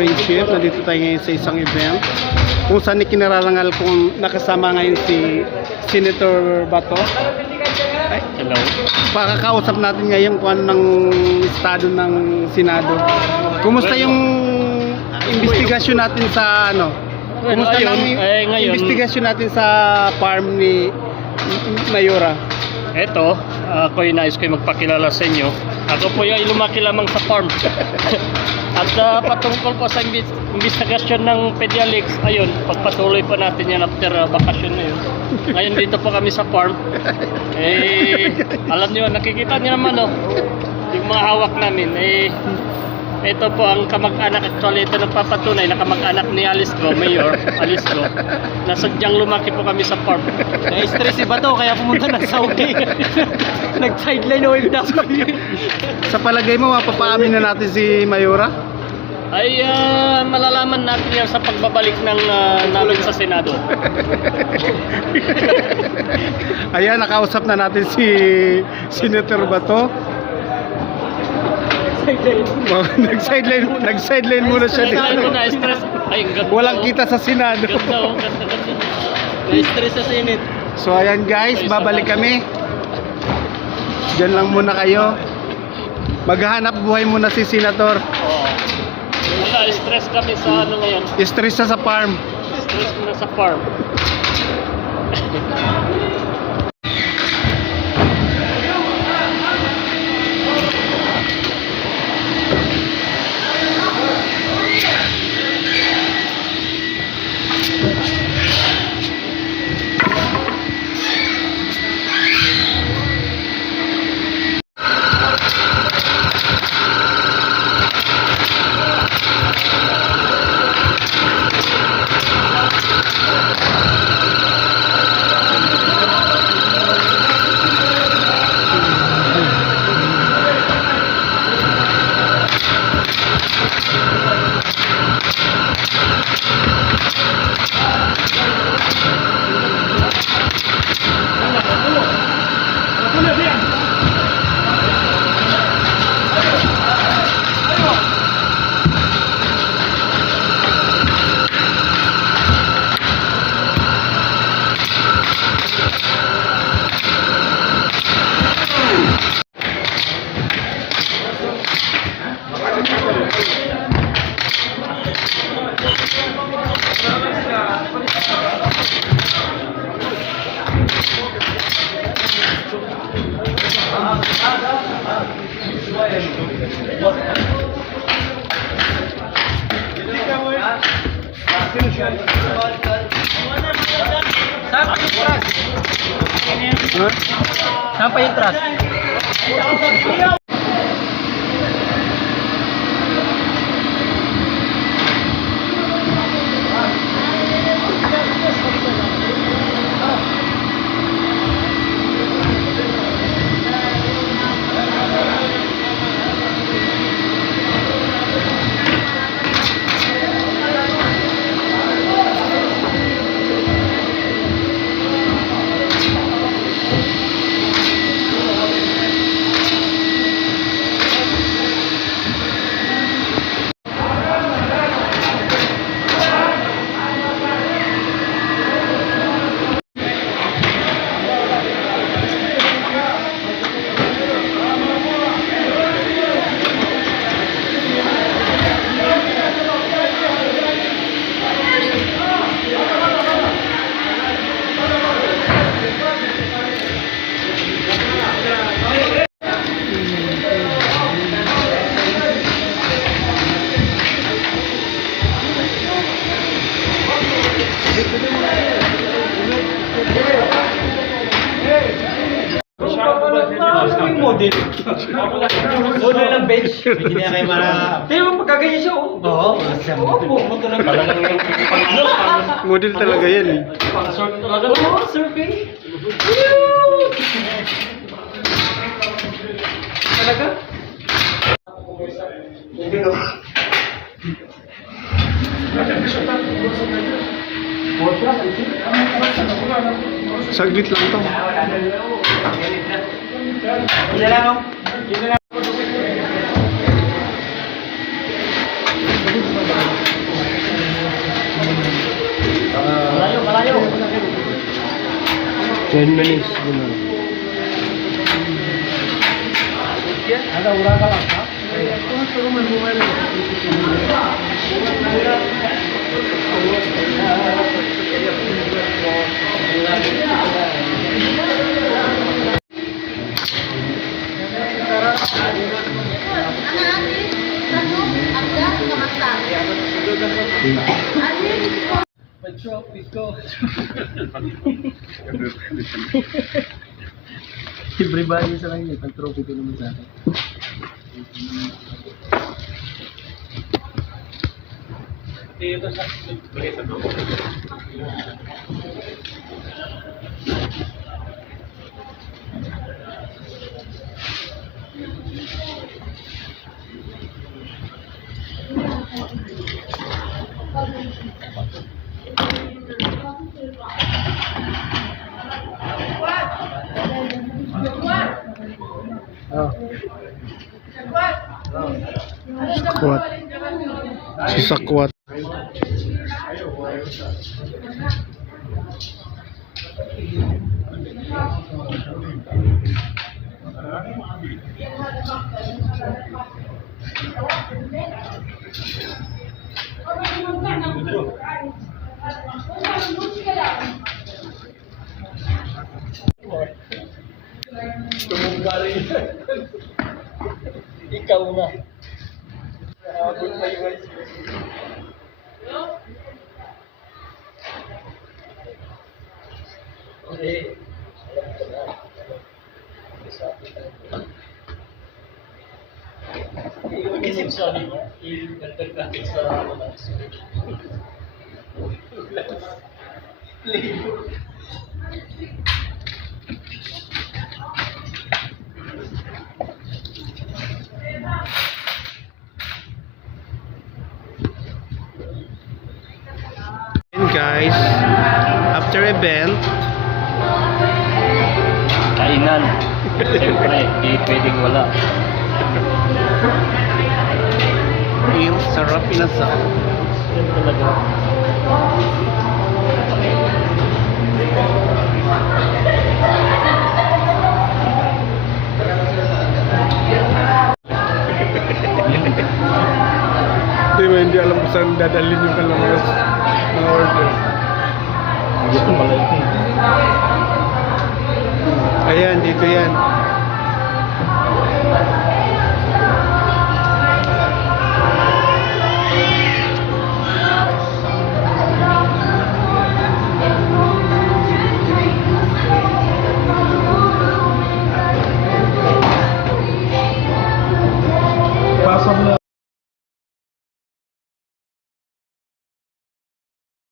friendship. Nandito tayo ngayon sa isang event kung saan ikinararangal kung nakasama ngayon si Senator Bato. Ay, Hello. pakakausap natin ngayon kung ano ng estado ng Senado. Kumusta yung investigasyon natin sa ano? Kumusta Ayun, lang ngayon, investigasyon natin sa farm ni Mayora? eto, ako yung nais ko magpakilala sa inyo. Ako po yung lumaki lamang sa farm. At patungkol po sa investigasyon ng Pedialex, ayun, pagpatuloy po natin yan after bakasyon na yun. Ngayon dito po kami sa farm. Alam nyo, nakikita nyo naman, oh, yung mga hawak namin. Ito po ang kamag-anak, actually ito nagpapatunay na kamag-anak ni Alice Go, Mayor Alice Go, na sadyang lumaki po kami sa farm. Na-stress si Bato kaya pumunta na sa Saudi. Nag-sideline OFW. Sa palagay mo, mapapaamin na natin si Mayora? Ay malalaman natin yan sa pagbabalik ng namin sa Senado. Ayan, nakausap na natin si Senator Bato. Nag-sideline muna siya dito. Na-stress. Ay, ang ganda, Walang oh. kita sa Senado. Ganda, oh, ganda. Na-stress sa Senate. So ayan guys, babalik kami. Diyan lang muna kayo. Maghahanap buhay muna si Senator. Oh. Wala, stress kami sa ano ngayon. Stress sa farm. Stress muna sa farm. Saan pa yung trust? Model. Model ng bench. Hindi na kayo Di ba pagkaganyan siya? Oo. Oo, talaga. Model talaga yan eh. Pang-sort talaga. Oo, surfing. Talaga? Saglit lang to. Hindi lang ako. 10 minutes. Ada urang ka lang ha? Everybody sa kanya, ang trophy ko naman sa akin. Sakwat. Si Sakwat. Ikaw na. And guys, after event, Kainan. Siyempre, di pwedeng wala. yung sarap inasal. Yan talaga. Di ba hindi alam kung saan dadalhin yung kalamas ng order. Gusto pala yun. Ayan, dito yan.